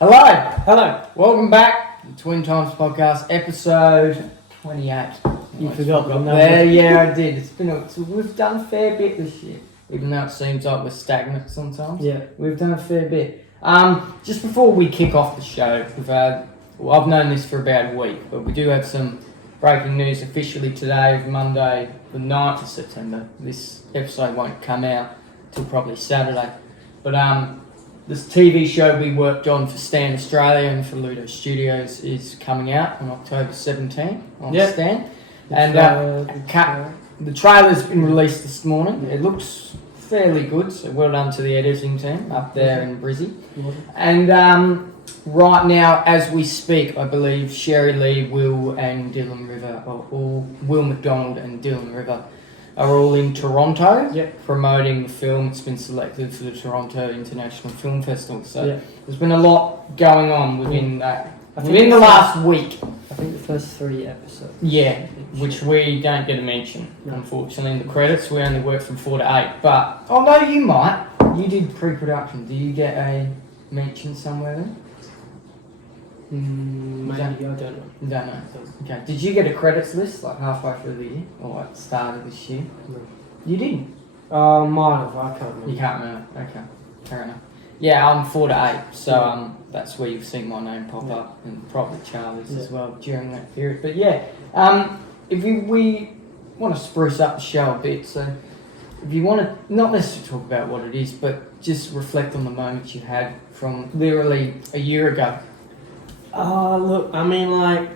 Hello, Hello. welcome back to Twin Times Podcast, episode 28. You forgot the number. Yeah, I did. We've done a fair bit this year, even though it seems like we're stagnant sometimes. Yeah. We've done a fair bit. Just before we kick off the show, I've known this for about a week, but we do have some breaking news officially today, Monday, the 9th of September. This episode won't come out till probably Saturday, but this TV show we worked on for Stan Australia and for Ludo Studios is coming out on October 17 on Stan. And the trailer's been released this morning. It looks fairly good, so well done to the editing team up there in Brizzy. And right now, as we speak, I believe Sherry Lee, Will and Dylan River, Will McDonald and Dylan River are all in Toronto promoting the film. It's been selected for the Toronto International Film Festival. So there's been a lot going on within the last week. I think the first 3 episodes. Yeah, which we don't get a mention, unfortunately, in the credits. We only work from 4 to 8. But, no, you might. You did pre-production. Do you get a mention somewhere then? Maybe, I don't know. You don't know. Okay. Did you get a credits list like halfway through the year? Or at the start of this year? No. You didn't? Might have. I can't remember. You can't remember. Okay. Fair enough. Yeah, I'm 4 to 8, so that's where you've seen my name pop up, and probably Charlie's as well during that period. But we want to spruce up the show a bit, so if you want to not necessarily talk about what it is, but just reflect on the moments you had from literally a year ago. Look, I mean, like,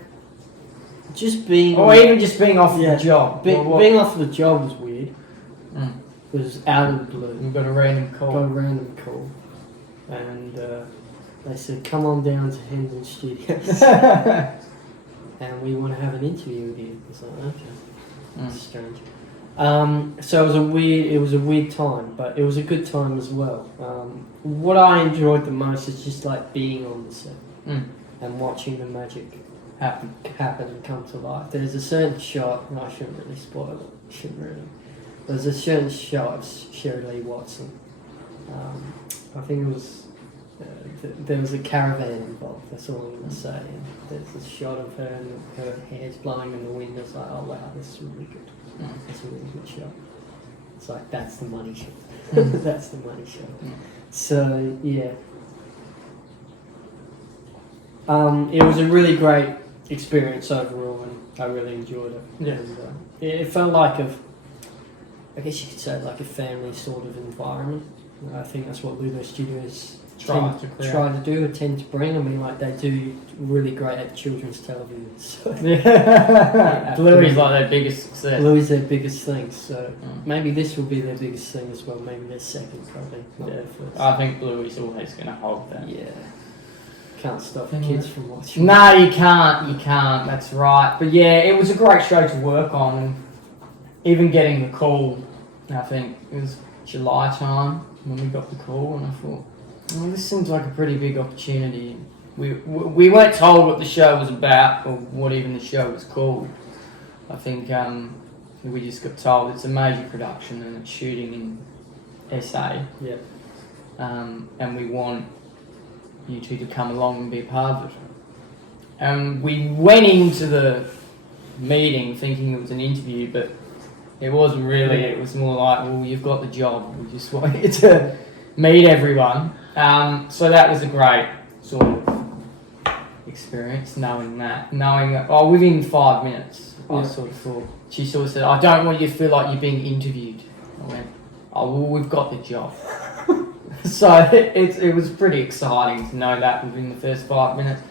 just being... Or even just being off the job. Being off the job was weird. It was out of the blue. We got a random call. And they said, come on down to Hendon Studios. And we want to have an interview with you. It's like, okay. That's strange. So it was a weird time, but it was a good time as well. What I enjoyed the most is just like being on the set and watching the magic happen and come to life. There's a certain shot, and I shouldn't really spoil it. There's a certain shot of Sherry Lee Watson. I think it was there was a caravan involved. That's all I'm going to say. And there's a shot of her and her hair's blowing in the wind. It's like, oh wow, this is really good. That's a really good shot. It's like, that's the money shot. That's the money shot. So yeah, it was a really great experience overall, and I really enjoyed it. Yeah. And, it felt like I guess you could say like a family sort of environment. I think that's what Ludo Studios try to do, tend to bring. I mean, like, they do really great at children's television. So Bluey's like their biggest success. Bluey's their biggest thing, so maybe this will be their biggest thing as well. Maybe their second, probably. Not their first. I think Bluey's always going to hold that. Yeah. Can't stop kids from watching. No, you can't. That's right. But yeah, it was a great show to work on, and even getting the call, I think it was July time when we got the call, and I thought, well, this seems like a pretty big opportunity. We weren't told what the show was about or what even the show was called. I think we just got told it's a major production and it's shooting in SA. Yeah. And we want you two to come along and be a part of it. And we went into the meeting thinking it was an interview, but it wasn't really. It was more like, well, you've got the job. We just want you to meet everyone. So that was a great sort of experience, knowing that, within 5 minutes, I sort of thought, she sort of said, I don't want you to feel like you're being interviewed. I went, oh, well, we've got the job. So it was pretty exciting to know that within the first 5 minutes.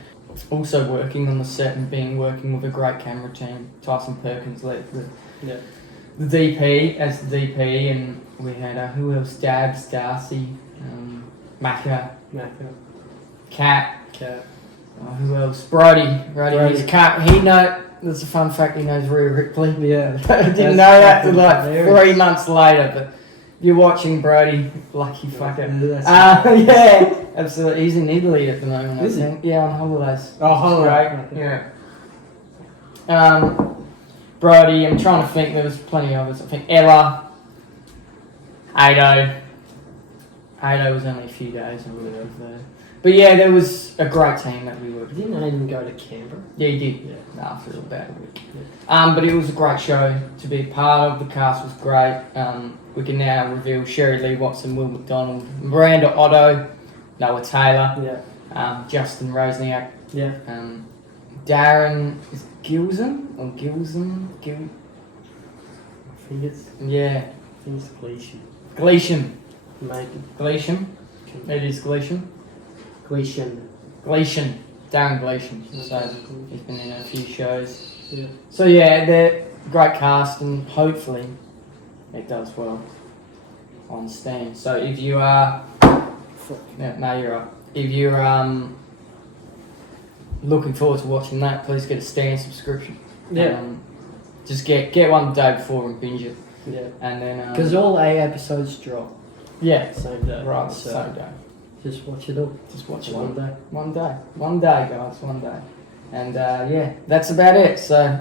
Also working on the set and working with a great camera team. Tyson Perkins led the DP as the DP, and we had who else? Dabs, Darcy, Macca, Cat. Who else? Brody. He's cat. There's a fun fact. He knows Rhea Ripley. Yeah, I didn't know that till like 3 months later. But you're watching Brody, lucky fucker. Yeah, absolutely. He's in Italy at the moment. Is he? Yeah, on holidays. Oh, holiday. Yeah. Brody, I'm trying to think, there was plenty of us. I think Ella, Ado was only a few days I was there. But yeah, there was a great team that we were. Didn't Aiden go to Canberra? Yeah, he did. Yeah. After about a week. But it was a great show to be part of. The cast was great. We can now reveal Sherry Lee Watson, Will McDonald, Miranda Otto, Noah Taylor, Yeah. Justin Rosniak, Yeah. Darren is Gilson or Gilson? I think it's Gleason. Gleesham. Maybe. Gleesham. It is Gleesham. Gleason. Gleesham. Darren Gleesham. So he's been in a few shows. Yeah. So yeah, they're great cast and hopefully it does well on Steam. So if you are, no, you're right. If you're looking forward to watching that, please get a Steam subscription. Yeah. Just get one the day before and binge it, Yeah. and then Because all 8 episodes drop yeah, same day. right, So same day. just watch it all. Just watch it One day. One day, guys, one day. And yeah, that's about it. So,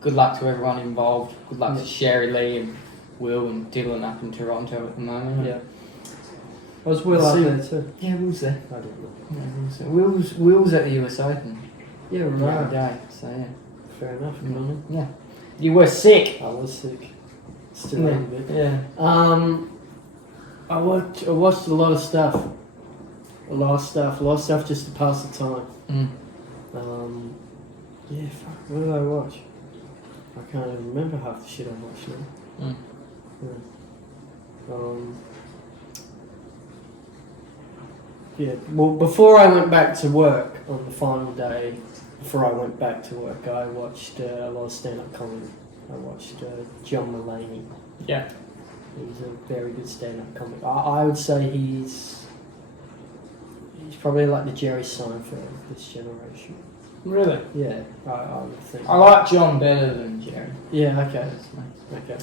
good luck to everyone involved. Good luck to Sherry Lee and Will and Dylan up in Toronto at the moment. Yeah. Was Will up there too? Yeah, Will's there. I don't know. Yeah, Will's at the US Open Yeah, the other right. day. So yeah, Fair enough. Good on him. yeah. You were sick. I was sick. Still a little bit. Yeah. I watched a lot of stuff. A lot of stuff just to pass the time. Mm. Yeah, fuck, what did I watch? I can't even remember half the shit I watched now. Mm. Yeah, well, before I went back to work on the final day, before I went back to work, I watched a lot of stand-up comedy. I watched John Mulaney. Yeah. He's a very good stand-up comic. I would say he's probably like the Jerry Seinfeld of this generation. Really? Yeah, I would think. I like John better than Jerry. Yeah, okay. Okay.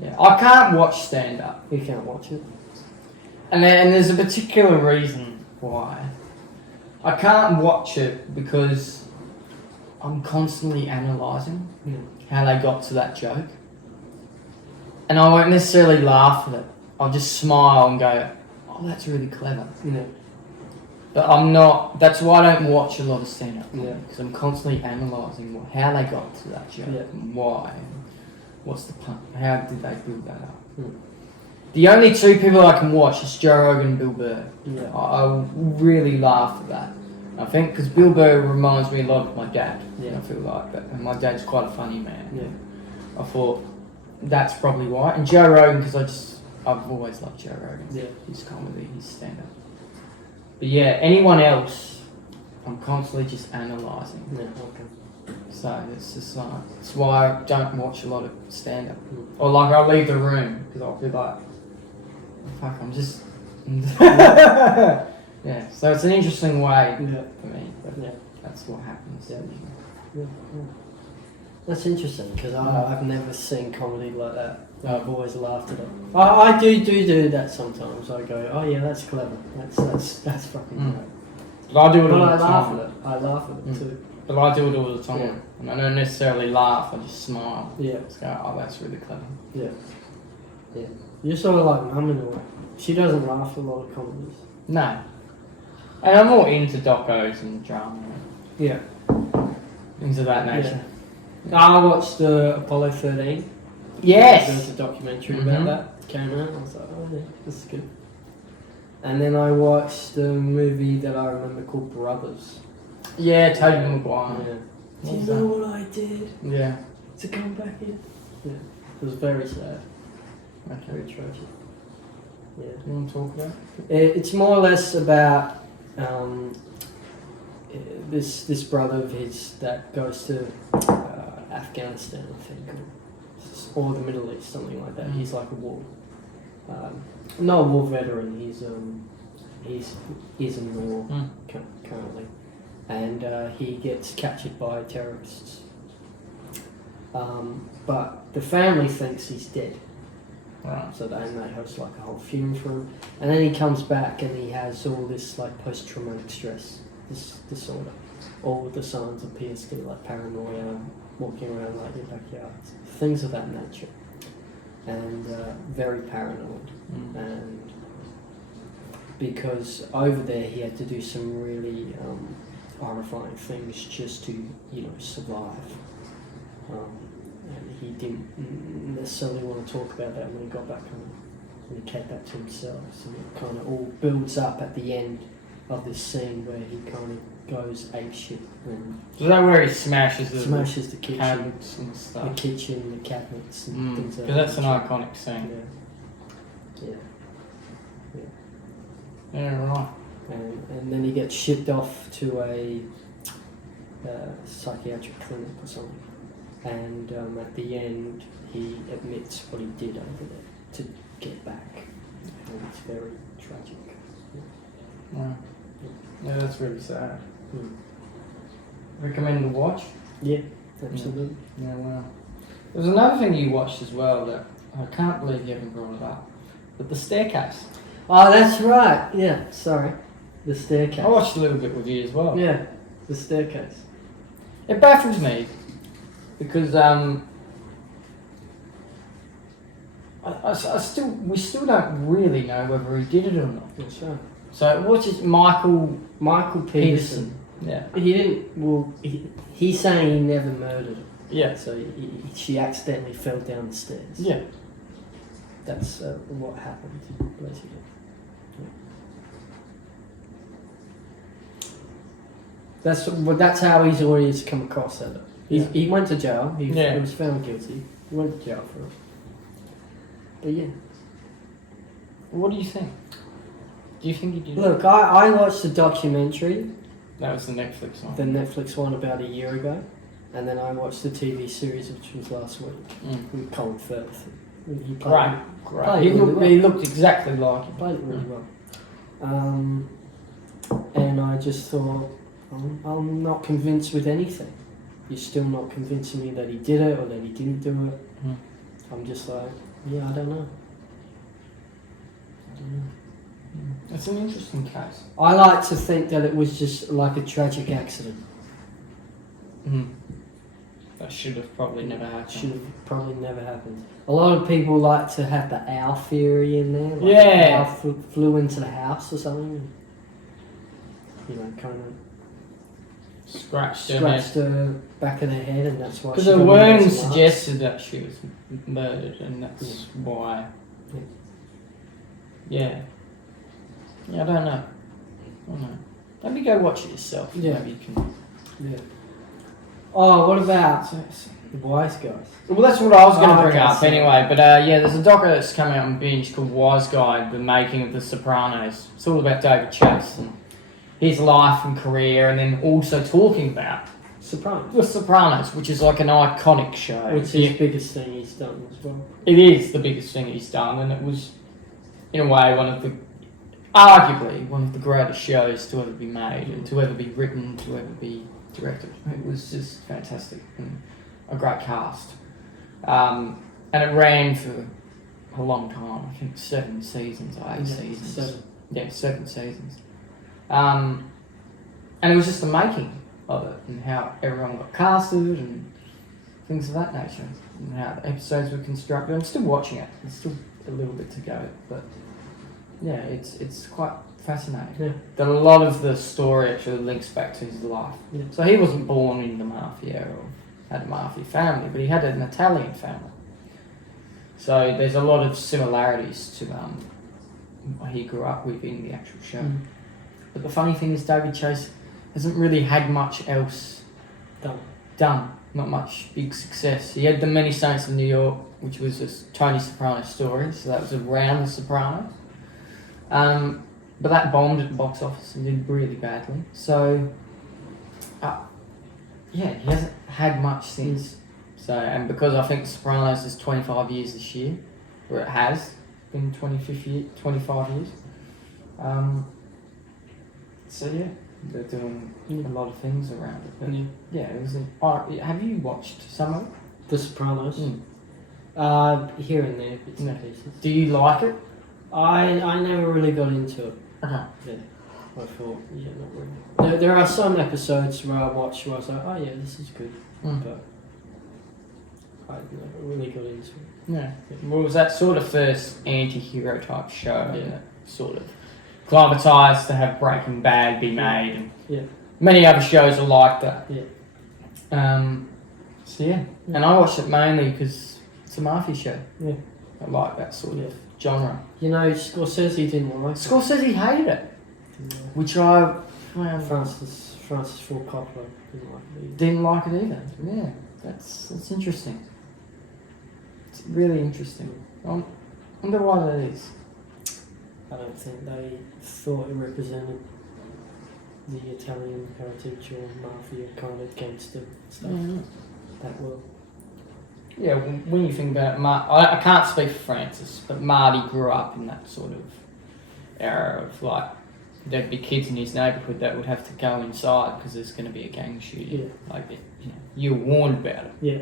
Yeah, I can't watch stand up, You can't watch it. and there's a particular reason why. I can't watch it because I'm constantly analysing how they got to that joke, and I won't necessarily laugh at it. I'll just smile and go, "Oh, that's really clever." Yeah. But I'm not. That's why I don't watch a lot of stand up. Yeah. Because I'm constantly analysing how they got to that joke Yeah. and why. And what's the pun? How did they build that up? Mm. The only two people I can watch is Joe Rogan and Bill Burr. Yeah. I really laugh at that. I think because Bill Burr reminds me a lot of my dad. Yeah. I feel like that. And my dad's quite a funny man. Yeah. I thought that's probably why. And Joe Rogan because I've always loved Joe Rogan. Yeah. His comedy, his stand up. But yeah, anyone else, I'm constantly just analysing. Yeah. Okay. So it's just like, that's why I don't watch a lot of stand up. Mm. Or like I'll leave the room because I'll be like, fuck, I'm just. Yeah, so it's an interesting way Yeah. for me, but Yeah. that's what happens. Yeah. Yeah. That's interesting because I've never seen comedy like that. I've always laughed at it. I do that sometimes. I go, oh yeah, that's clever. That's fucking Mm. great. But I do it But all I the laugh time. at it. I laugh at it Mm. too. But I do it all the time. Yeah. And I don't necessarily laugh, I just smile. Yeah. Just go, oh, that's really clever. Yeah. Yeah. You're sort of like Mum in a way. She doesn't laugh at a lot of comedies. No. And I'm more into docos and drama. Yeah. Things of that nature. I watched Apollo 13. Yes! There's a documentary Mhm. about that. Came out. I was like, oh yeah, this is good. And then I watched a movie that I remember called Brothers. Yeah, Tobey Maguire. Yeah. What Do was you know that? what I did Yeah. to come back here? Yeah. It was very sad. Okay. Very tragic. Yeah. You want to talk about it? It's more or less about this brother of his that goes to Afghanistan, I think, or the Middle East, something like that. He's like a war, not a war veteran. He's in the war currently, and he gets captured by terrorists. But the family thinks he's dead. Right. So they host like a whole funeral for him, and then he comes back and he has all this like post-traumatic stress, this disorder, all the signs of PSD, like paranoia, walking around like your backyard, things of that nature, and very paranoid. And because over there he had to do some really horrifying things just to, survive. And he didn't necessarily want to talk about that when he got back home. And he kept that to himself. So it kind of all builds up at the end of this scene where he kind of goes apeshit and Is that where he smashes the smashes the kitchen, cabinets and stuff? the cabinets and things like Because that. that's an iconic scene. Yeah, right. And then he gets shipped off to a psychiatric clinic or something. And at the end, he admits what he did over there to get back. And it's very tragic. Wow. Yeah, that's really sad. Mm. Recommend to watch? Yeah, absolutely. Yeah, wow. There was another thing you watched as well that I can't believe you haven't brought it up. But The Staircase. Oh, that's right. Yeah, sorry. The Staircase. I watched a little bit with you as well. Yeah, The Staircase. It baffles me because we still don't really know whether he did it or not. That's right. So what's his Michael Peterson. Yeah. He didn't. Well, he's saying he never murdered her. Yeah. So she accidentally fell down the stairs. Yeah. That's what happened, basically. That's how he's always come across at it. He went to jail. He was found guilty. He went to jail for it. But yeah. What do you think? Do you think he did? Look, I watched the documentary. That was the Netflix one. The Netflix one about a year ago, and then I watched the TV series, which was last week with Colin Firth. He played, Great. He looked exactly like him. Played it really well. And I just thought, I'm not convinced with anything. You're still not convincing me that he did it or that he didn't do it. I'm just like, I don't know. It's an interesting case. I like to think that it was just like a tragic accident. That should have probably never happened. Should have probably never happened. A lot of people like to have the owl theory in there. Like Yeah. The owl flew into the house or something. Kind of Scratched the back of their head, and that's why. Because she the got wound into suggested that she was murdered, and that's why. Yeah. Yeah, I don't know. Maybe go watch it yourself. Yeah. Maybe you can. Yeah. Oh, what about The Wise Guys? Well, that's what I was going to bring okay, up so- anyway. But there's a doco that's coming out on Binge called Wise Guy, The Making of The Sopranos. It's all about David Chase and his life and career, and then also talking about Sopranos. The Sopranos, which is like an iconic show. Which is the biggest thing he's done as well. It is the biggest thing he's done, and it was, in a way, arguably one of the greatest shows to ever be made, and to ever be written, to ever be directed. It was just fantastic, and a great cast. And it ran for a long time, I think 7 seasons or 8 seasons. 7. Yeah, 7 seasons. And it was just the making of it, and how everyone got casted, and things of that nature, and how the episodes were constructed. I'm still watching it. There's still a little bit to go, but yeah, it's quite fascinating. Yeah. That a lot of the story actually links back to his life. Yeah. So he wasn't born in the mafia or had a mafia family, but he had an Italian family. So there's a lot of similarities to what he grew up with in the actual show. But the funny thing is, David Chase hasn't really had much else done. Not much big success. He had The Many Saints of New York, which was a Tony Soprano story, so that was around The Sopranos. But that bombed at the box office and did really badly. So, he hasn't had much since. So, and because I think The Sopranos is 25 years this year, or it has been 25 years. So yeah, they're doing a lot of things around it. But it was have you watched some of it? The Sopranos? Here and there, bits and pieces. Do you like it? I never really got into it. Okay. Yeah. I thought, not really. There are some episodes where I watch where I was like, oh yeah, this is good. But I never really got into it. Yeah. Well, it was that sort of first anti-hero type show that sort of Climatised to have Breaking Bad be made, and Yeah. many other shows are like that. Yeah. So yeah, and I watched it mainly because it's a mafia show. Yeah. I like that sort of genre. You know, Scorsese didn't like it. Scorsese hated it, Didn't like which I it. Francis Ford Coppola didn't like it either. didn't like it either. Yeah, that's interesting. It's really interesting. I wonder why that is. I don't think they thought it represented the Italian heritage or mafia kind of gangster stuff that well. Yeah, when you think about it, I can't speak for Francis, but Marty grew up in that sort of era of like, there'd be kids in his neighbourhood that would have to go inside because there's going to be a gang shooting. Yeah. Like, you're warned about it. Yeah.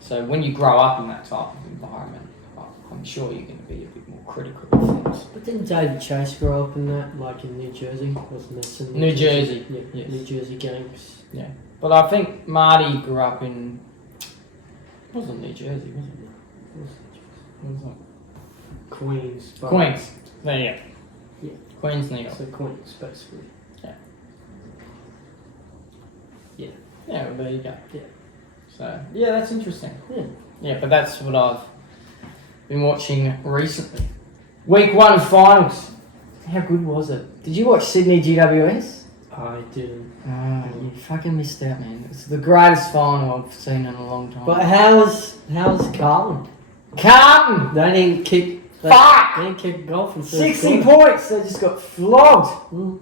So when you grow up in that type of environment, I'm sure you're going to be a bit more critical of things. But didn't David Chase grow up in that, like in New Jersey? Wasn't there some New Jersey. Yeah, Yes. New Jersey gangs. Yeah. But I think Marty grew up in... It wasn't New Jersey, was it? What was it? Queens. but- Queens. There you go. Yeah. Queens, New York. So Queens, basically. Yeah, well, there you go. Yeah. So, yeah, that's interesting. Yeah. Yeah, but that's what I've been watching recently. Week 1 finals. How good was it? Did you watch Sydney GWS? I didn't. Oh, you fucking missed out, man. It's the greatest final I've seen in a long time. But how's Carlton? Carlton! They didn't kick. Fuck! They didn't kick golf in first 60 quarter. points! They just got flogged. Mm.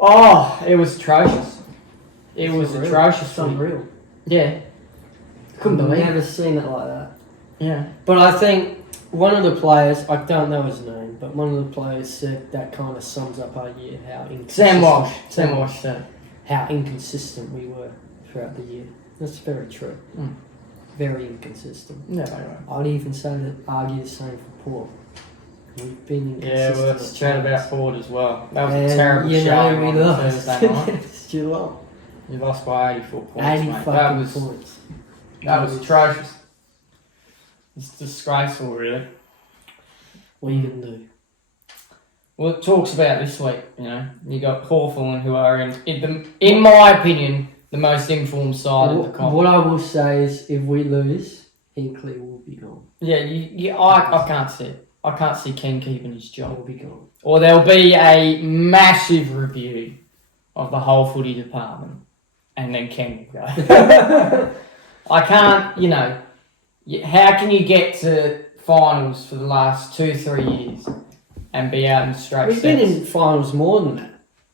Oh, it was atrocious. It was Unreal. atrocious. It's unreal. Yeah. Couldn't I've believe it. never seen it like that. Yeah. But I think one of the players, I don't know his name, but one of the players said that kind of sums up our year, how inconsistent. Sam Walsh said it. How inconsistent we were throughout the year. That's very true. Mm. Very inconsistent. Yeah, they were. I'd even say that argue the same for Port. We've been inconsistent. Yeah, well, let's at chat times. about Ford as well. That was And, a terrible you show know, we on lost. Thursday night. It's Geelong. You lost by 84 points, 80 mate. That fucking was, points. that was atrocious. It's disgraceful, really. What are you going to do? Well, it talks about this week, you know. You got Hawthorn, who are, in my opinion, the most informed side of the comp. What I will say is, if we lose, Hinkley will be gone. Yeah, I can't see it. I can't see Ken keeping his He'll job. be gone. Or there'll be a massive review of the whole footy department, and then Ken will go. I can't, you know, how can you get to finals for the last 2-3 years and be out in straight We've been sets? in finals more than that.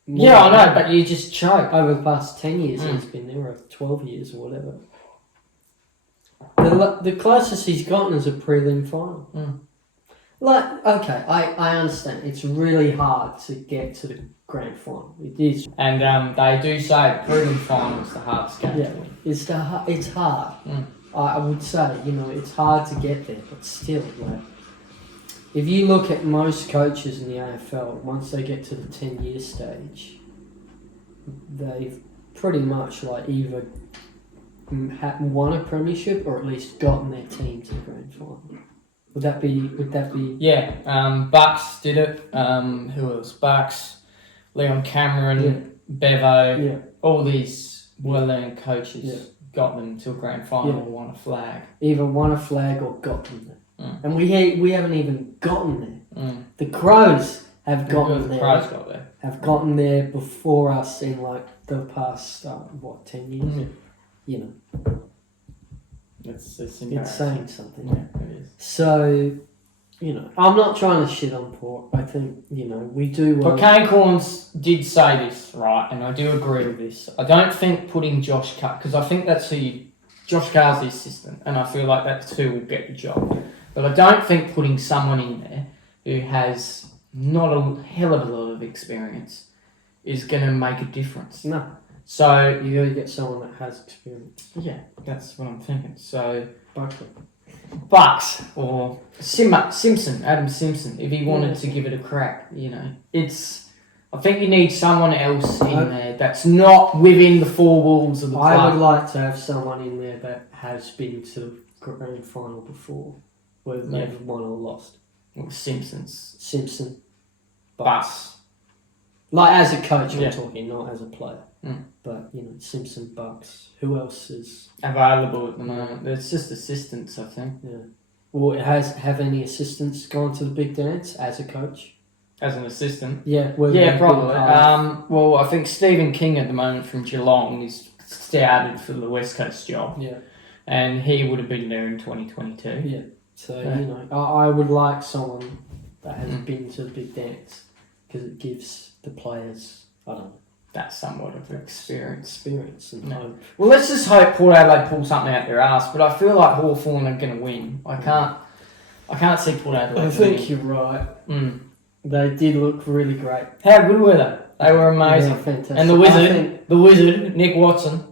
Yeah, I know, but you just choke. Over the past 10 years, Mm. he's been there, or 12 years or whatever. The closest he's gotten is a prelim final. Mm. Like, okay, I understand. It's really hard to get to the grand final. It is. And they do say the prelim final is the hardest game Yeah. to win. It's hard. Mm. I would say, you know, it's hard to get there, but still, like, if you look at most coaches in the AFL, once they get to the 10-year stage, they've pretty much like either won a premiership or at least gotten their team to the grand final. Would that be? Yeah, Bucks did it. Who else? Bucks, Leon Cameron, Bevo, Yeah. all these well-known coaches Yeah. got them to a grand final Yeah. or won a flag. Either won a flag or got them there. Mm. And we haven't even gotten there. Mm. The Crows have gotten the there. Crows got there. Have gotten there before us in like the past 10 years. Mm. You know, It's it's embarrassing. saying something. Yeah, it is. So, you know, I'm not trying to shit on Port. I think, you know, we do well. But Kane Corns did say this, right, and I do agree with this. I don't think putting Josh Carr, because I think that's Josh Carr's the assistant, and I feel like that's who will get the job. But I don't think putting someone in there who has not a hell of a lot of experience is going to make a difference. No, So, you got to get someone that has experience. yeah, that's what I'm thinking. So, Buckley. Bucks or Simpson, Adam Simpson, if he wanted to give it a crack, you know. I think you need someone else in there that's not within the four walls of the club. I would like to have someone in there that has been to the grand final before, whether they've won or lost. Well, Simpsons. Simpson. Bucks. Like as a coach, Yeah. I'm talking, not as a player. Mm. But Simpson, Bucks. Who else is? Available at the moment. It's just assistants, I think. Yeah. Well, have any assistants gone to the big dance as a coach? As an assistant. Yeah. whether Yeah, they've probably. been part of- Well, I think Stephen King at the moment from Geelong is scouted for the West Coast job, yeah. and he would have been there in 2022. Yeah. So Yeah. I would like someone that has Mm. been to the big dance because it gives the players, I don't know, That's somewhat of an experience. experience and No. hope. Well, let's just hope Port Adelaide pull something out their ass, but I feel like Hawthorn are going to win. I can't see Port Adelaide I think winning. you're right. Mm. They did look really great. How good were they? They were amazing. Yeah, fantastic. And the wizard, Nick Watson,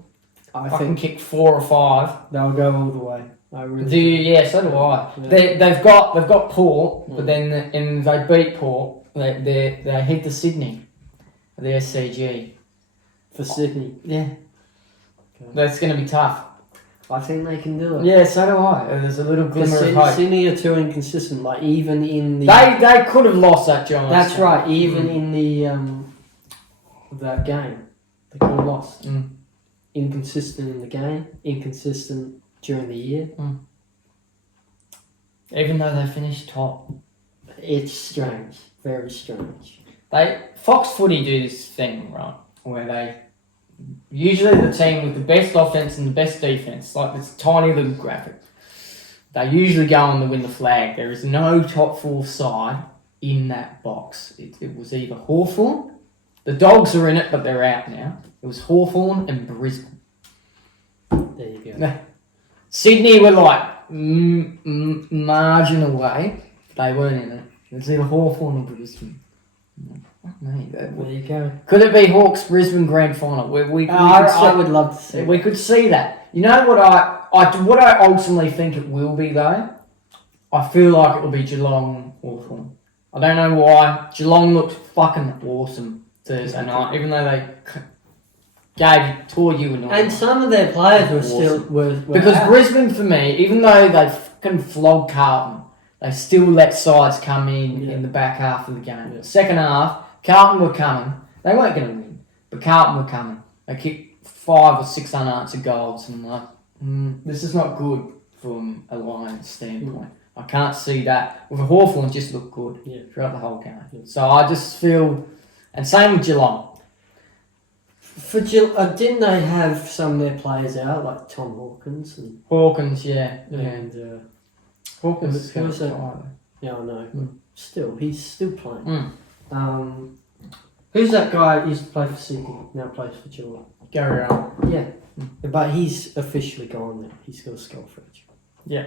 I I can think kick 4 or 5. they'll go all the way. I really Do you? Yeah, so do I. Yeah. They've got Port, but Mm. then and they beat Port. They head to Sydney, the SCG. For Sydney. Yeah, Okay. that's going to be tough. I think they can do it. Yeah, so do I. There's a little Because glimmer of hope. Sydney are too inconsistent. Like even in the They could have lost that Giants. that's game. right. Even Mm. in the that game, they could have lost. Mm. Inconsistent in the game. Inconsistent during the year. Even though they finished top. It's strange. Very strange. Fox Footy do this thing, right, where they usually the team with the best offense and the best defense, like this tiny little graphic, they usually go on to win the flag. There is no top 4 side in that box. It was either Hawthorn, the Dogs are in it, but they're out now. It was Hawthorn and Brisbane. There you go. Sydney were like margin away. They weren't in it. It was either Hawthorn or Brisbane. Fuck me, There you go. could it be Hawks Brisbane Grand Final? We I would love to see. we could see that. You know what I ultimately think it will be though? I feel like it will be Geelong Hawthorn. I don't know why. Geelong looked fucking awesome Thursday night, even though they tore you a And some of their players were Awesome. still were because out. Brisbane for me, even though they fucking flogged Carlton, they still let sides come in the back half of the game. Yeah. Second half, Carlton were coming. They weren't going to win, but Carlton were coming. They kicked 5 or 6 unanswered goals, and I'm like, this is not good from a Lions standpoint. I can't see that. With a Hawthorn, just looked good throughout the whole game. Yeah. So I just feel, and same with Geelong. For didn't they have some of their players out, like Tom Hawkins and Hawkins, and Hawkins Who was that? try. yeah, I know. Mm. Still, he's still playing. Mm. Who's that guy who used to play for Sydney? Now plays for Geelong. Gary Owen. Yeah, but he's officially gone now. He's got a skull fracture. Yeah.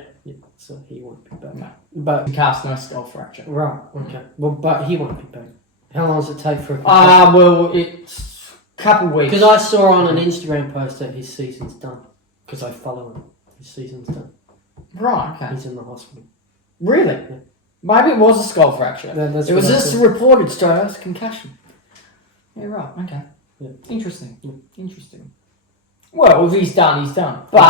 So he won't be back. No. But Cast no skull fracture. right, okay. Well, but he won't be back. How long does it take for a Well, it's a couple weeks. Because I saw on an Instagram post that his season's done. Because I follow him. His season's done. Right, okay. He's in the hospital. Really? Yeah. Maybe it was a skull fracture. That's It was what I just said. reported straight as concussion. Yeah, right, okay. Yeah. Interesting. Yeah. Interesting. Well, if he's done, he's done. But,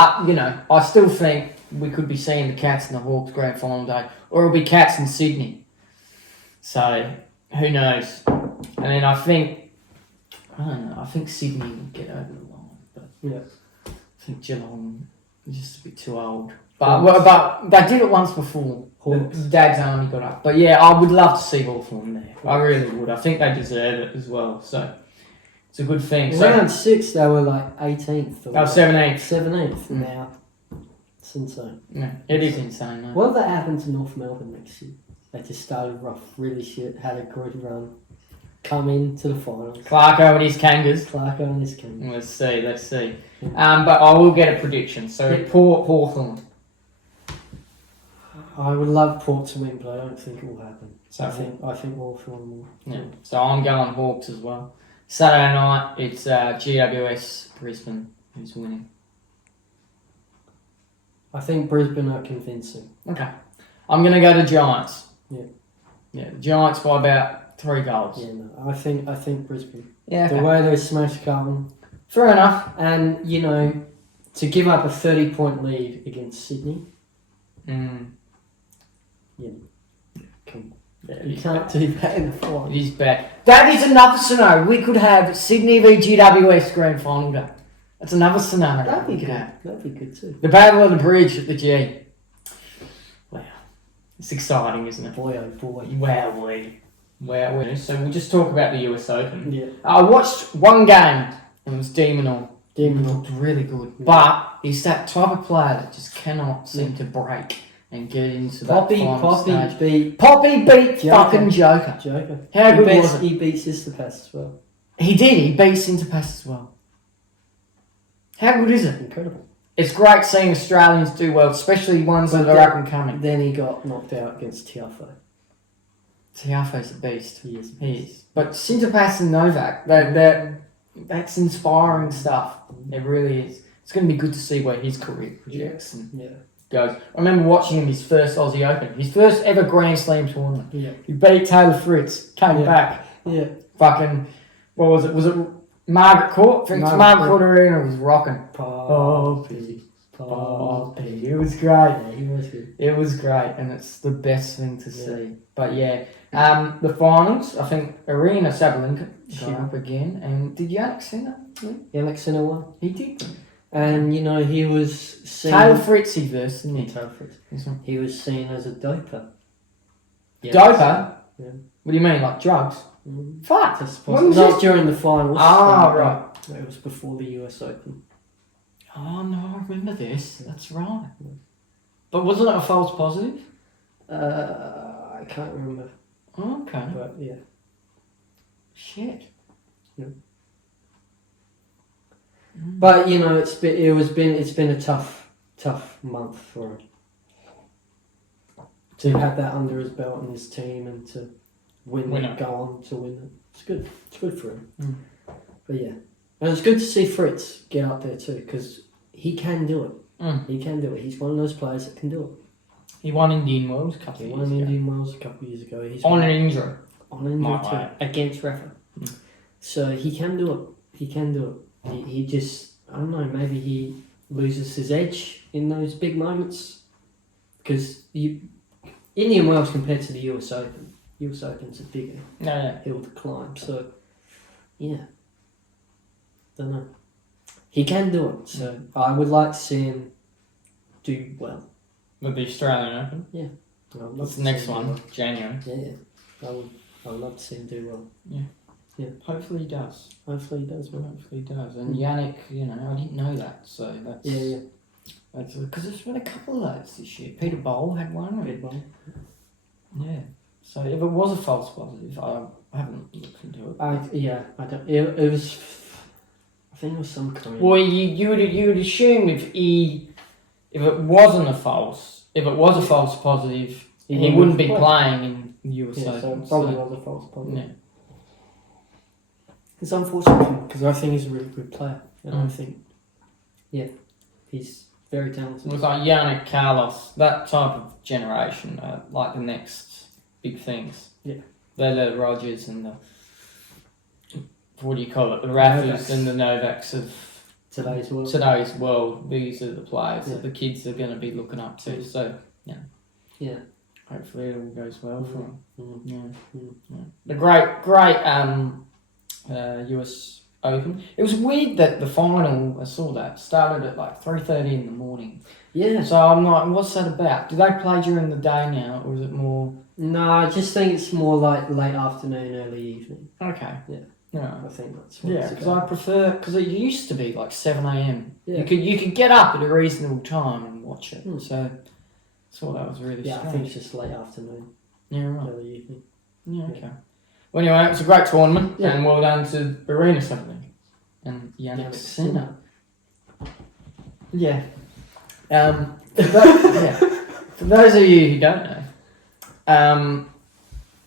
I still think we could be seeing the Cats in the Hawks grand final day. Or it'll be Cats in Sydney. So, who knows? And then I don't know, I think Sydney will get over the line. But Yeah. I think Geelong is just a bit too old. But they did it once before. Hawks. Dad's Army got up. But yeah, I would love to see Hawthorn there. I really would. I think they deserve it as well. So it's a good thing. So Round 6, they were like 18th. Or 17th. 17th Mm. now. It's insane. Yeah, it is insane, mate. What if that happened to North Melbourne next year? They just started rough, really shit, had a good run, come into the finals. Clarko and his Kangas. Clarko and his king. Let's see. But I will get a prediction. So Yeah. Port Hawthorn. I would love Port to win, but I don't think it will happen. So I think Hawthorn will. yeah. So I'm going Hawks as well. Saturday night, it's GWS Brisbane who's winning. I think Brisbane are convincing. Okay. I'm going to go to Giants. Yeah. Yeah, the Giants by about 3 goals. Yeah, no, I think Brisbane. Yeah, The okay. way they smashed Carlton, Fair enough. and to give up a 30-point lead against Sydney. Mm. Come Yeah, You can't do that in the final. It is bad. That is another scenario. We could have Sydney v GWS grand final day. That's another scenario. That'd be we could good. have. That'd be good too. The Battle of the Bridge at the G. Wow. It's exciting, isn't it? Boy, oh boy. Wow. So we'll just talk about the US Open. Yeah. I watched one game and it was Demonor. Demonor. Looked really good. Yeah. But he's that type of player that just cannot seem to break and get into that final stage. Poppy beat Joker. fucking Joker. Joker. How good was it? He beats Sisterpass as well. He did. He beat Sinterpass as well. How good is it? Incredible. It's great seeing Australians do well, especially ones that are up and coming. Then he got knocked out against Tiafoe. Tiafoe's a beast. He is. He is. But Sinterpass and Novak, that's inspiring stuff. It really is. It's going to be good to see where his career projects and Yeah. goes. I remember watching him his first Aussie Open, his first ever Grand Slam tournament. Yeah. He beat Taylor Fritz, came back, Yeah. fucking, what was it? Was it Margaret Court? I think it's Margaret Court Arena was rocking. Poppy. It was great. Yeah, he was good. It was great, and it's the best thing to see. But yeah, the finals, I think Arena Sabalenka got up again, and did Yannick Sinner? Yannick Sinner won. He did. And, you know, he was seen... Taylor Fritz he versed, didn't he? Taylor Fritz. This one. He was seen as a doper. Doper? Yeah. What do you mean, like drugs? Mm. Fuck! That's When was not this? during the finals. Ah, right. It was before the US Open. Oh no, I remember this. That's right. But wasn't it a false positive? I can't remember. Okay. But, yeah. Shit. Yeah. Mm. But, you know, it's been a tough month for him. To have that under his belt and his team and to win Win it, it. go on to win it. It's good. It's good for him. Mm. But yeah. And it's good to see Fritz get out there too, because he can do it. Mm. He can do it. He's one of those players that can do it. He won Indian Wells a couple He of won years ago. Indian Wells a couple of years ago. He's On an injury. on injury My too, way. against Rafa. Mm. So he can do it. He can do it. He just, I don't know, maybe he loses his edge in those big moments. Because Indian Wells compared to the US Open, US Open's a bigger No. hill to climb. So, yeah. Don't know. He can do it. So I would like to see him do well. With the Australian Open. I would love What's to the see next him do one? well. January. Yeah. I would love to see him do well. Hopefully he does. Hopefully he does well. Hopefully he does. And Yannick, you know, I didn't know that. So that's... Yeah. Because there's been a couple of those this year. Peter Bowl had one. Good one. Yeah. So if it was a false positive, I haven't looked into it. I don't. It was. I think it was some Korean. Well, you would assume if it wasn't a false, if it was a false positive, he wouldn't be playing in the US Yeah, so Open. it probably was a false positive. Yeah. It's unfortunate because I think he's a really good player, and I think, he's very talented. It was like Yannick, Carlos, that type of generation, like the next big things. Yeah. They're the Rogers and the, what do you call it, the Raffas Novaks. and the Novaks of Today's world. today's world. These are the players Yeah. that the kids are going to be looking up to. So, Yeah. hopefully it all goes well for them. Mm. Yeah. The great US Open. It was weird that the final, I saw that, started at like 3:30 in the morning. Yeah. So I'm like, what's that about? Do they play during the day now, or is it more... No, I just think it's more like late afternoon, early evening. Okay. I think that's what Yeah, it's because about. I prefer... Because it used to be like 7 a.m. Yeah. You could get up at a reasonable time and watch it. Hmm. So I thought that was really Yeah, I strange. think it's just late afternoon, Yeah, right. early evening. Yeah, okay. Well, anyway, it was a great tournament, Yeah. and well done to Arena Sabalenka and Yannick Sinner. Yeah. For those of you who don't know,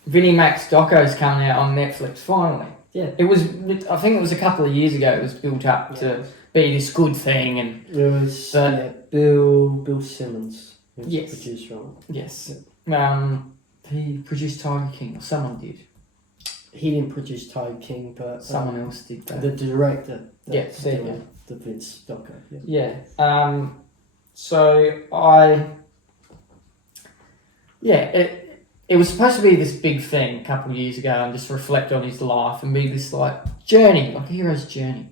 Vinnie Mac's doco's coming out on Netflix finally. Yeah. It was, I think it was a couple of years ago, it was built up to be this good thing, and It was But- Bill Simmons, who's Yes. the producer on yes. He produced Tiger King, or someone did. it. He didn't produce Tiger King, but Someone else did that. the director. Yes, there you go. The Vince doco. Yeah. Yeah. It it was supposed to be this big thing a couple of years ago and just reflect on his life and be this like journey, like a hero's journey.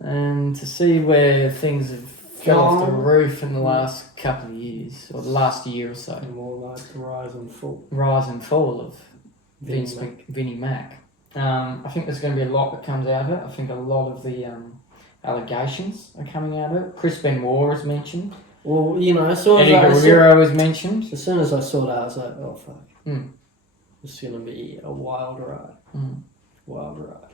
And to see where things have fell off the roof in the last couple of years, or the last year or so. More like the rise and fall. Rise and fall of Vinnie Vinnie Mac. I think there's going to be a lot that comes out of it. I think a lot of the allegations are coming out of it. Chris Benoit is mentioned. Well, you know, as soon Eddie Guerrero is mentioned. As soon as I saw that, I was like, oh fuck. It's going to be a wild ride. Wild ride.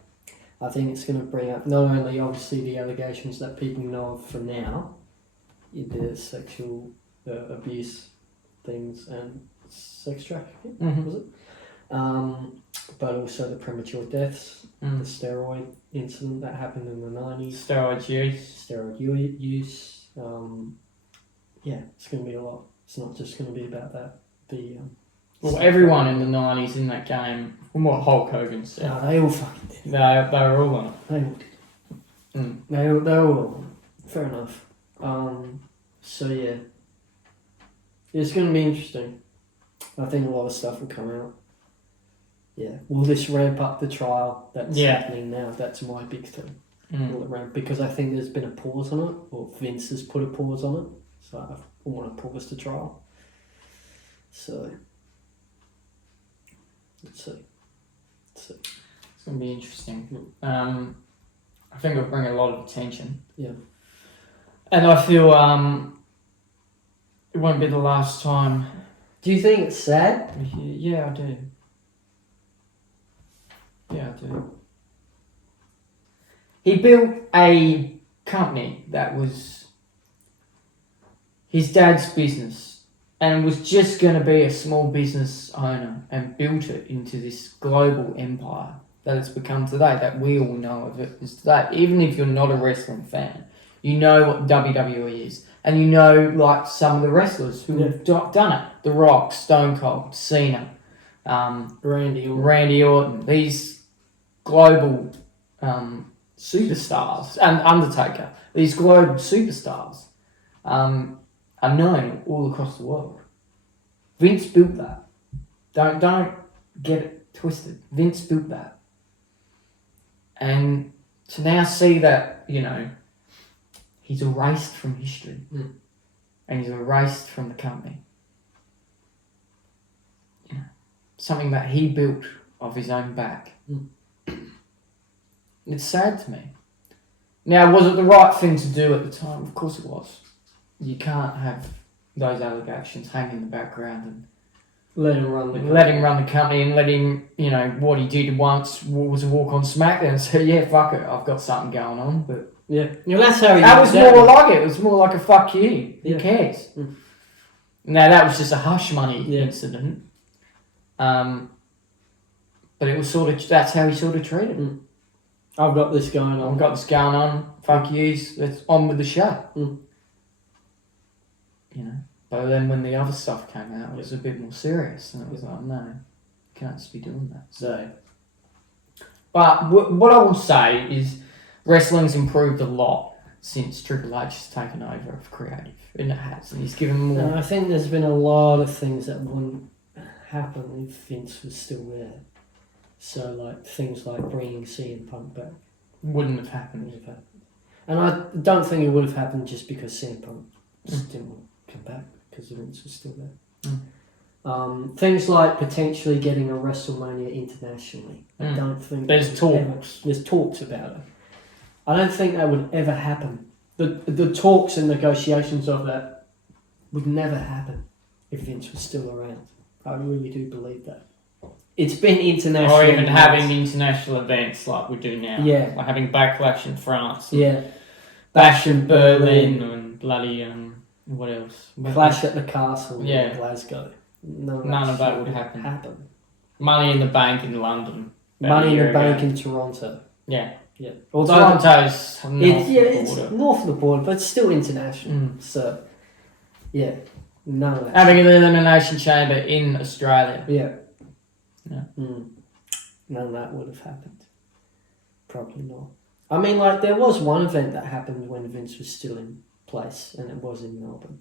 I think it's going to bring up not only obviously the allegations that people know of for now, the sexual abuse things and sex trafficking, was it? But also the premature deaths, the steroid incident that happened in the 90s. Steroid use. Yeah, it's going to be a lot. It's not just going to be about that. Well, everyone in the 90s in that game, from what Hulk Hogan said. No, they all fucking did. They were all on it. They all did. They were all on it. Fair enough. So yeah. It's going to be interesting. I think a lot of stuff will come out. Yeah. Will this ramp up the trial that's happening now? That's my big thing. Will it ramp? Because I think there's been a pause on it, or Vince has put a pause on it. So I want to pause the trial. So let's see. It's going to be interesting. I think it'll bring a lot of attention. Yeah. And I feel it won't be the last time. Do you think it's sad? Yeah, I do. Yeah, I do. He built a company that was his dad's business and was just going to be a small business owner and built it into this global empire that it's become today, that we all know of it as today. Even if you're not a wrestling fan, you know what WWE is. And you know, like, some of the wrestlers who have done it. The Rock, Stone Cold, Cena, Randy Orton. These global superstars, and Undertaker. These global superstars are known all across the world. Vince built that. Don't get it twisted. Vince built that. And to now see that, you know, he's erased from history. And he's erased from the company. You know, something that he built of his own back. It's sad to me. Now, was it the right thing to do at the time? Of course it was. You can't have those allegations hang in the background and let him run the company and let him, you know, what he did once was a walk on SmackDown and say, yeah, fuck it, I've got something going on. But yeah, well, that's how he. That was more like it. It was more like a fuck you. Who cares? Now that was just a hush money incident. But it was sort of, that's how he sort of treated it. I've got this going on. I've got this going on. Fuck yous. Let's on with the show. You know. But then when the other stuff came out, it was a bit more serious, and it was like, no, you can't just be doing that. So, but what I will say is, wrestling's improved a lot since Triple H has taken over of creative, and it has, and he's given more. And I think there's been a lot of things that wouldn't happen if Vince was still there. So, like things like bringing CM Punk back wouldn't have happened. And I don't think it would have happened just because CM Punk just didn't want to come back because Vince was still there. Things like potentially getting a WrestleMania internationally. I don't think there's talks. There's talks about it. I don't think that would ever happen. The talks and negotiations of that would never happen if Vince was still around. I really do believe that. It's been international. Or even having international events like we do now. Yeah. Like having Backlash in France. Yeah. Bash in Berlin and bloody, what else? Clash at the Castle in Glasgow. None of that would happen. Money in the Bank in London. Money in the Bank in Toronto. Yeah. Yeah. Toronto's it's north of the border, but it's still international. So, yeah. None of that. Having an elimination chamber in Australia. Yeah. Yeah. None of that would have happened. Probably not. I mean, like, there was one event that happened when Vince was still in place, and it was in Melbourne.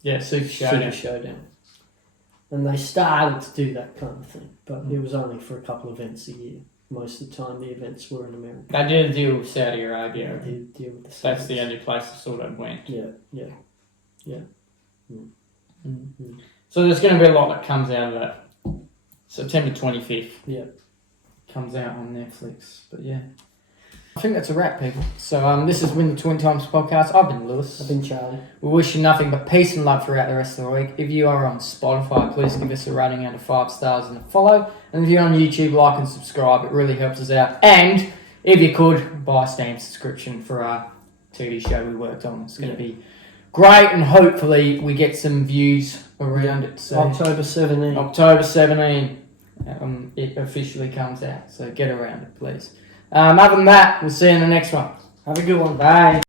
Yeah, Super Showdown. And they started to do that kind of thing, but it was only for a couple of events a year. Most of the time, the events were in America. They did a deal with Saudi Arabia. They did deal with the That's the Saudis. only place I sort of went. Yeah. So there's going to be a lot that comes out of that. September 25th. Yeah. Comes out on Netflix. But yeah. I think that's a wrap, people. So this has been the Twin Times Podcast. I've been Lewis. I've been Charlie. We wish you nothing but peace and love throughout the rest of the week. If you are on Spotify, please give us a rating out of 5 stars and a follow. And if you're on YouTube, like and subscribe. It really helps us out. And if you could, buy a stamp subscription for our TV show we worked on. It's going to be great, and hopefully we get some views around it. So October 17th. October 17, it officially comes out. So get around it, please. Other than that, we'll see you in the next one. Have a good one. Bye.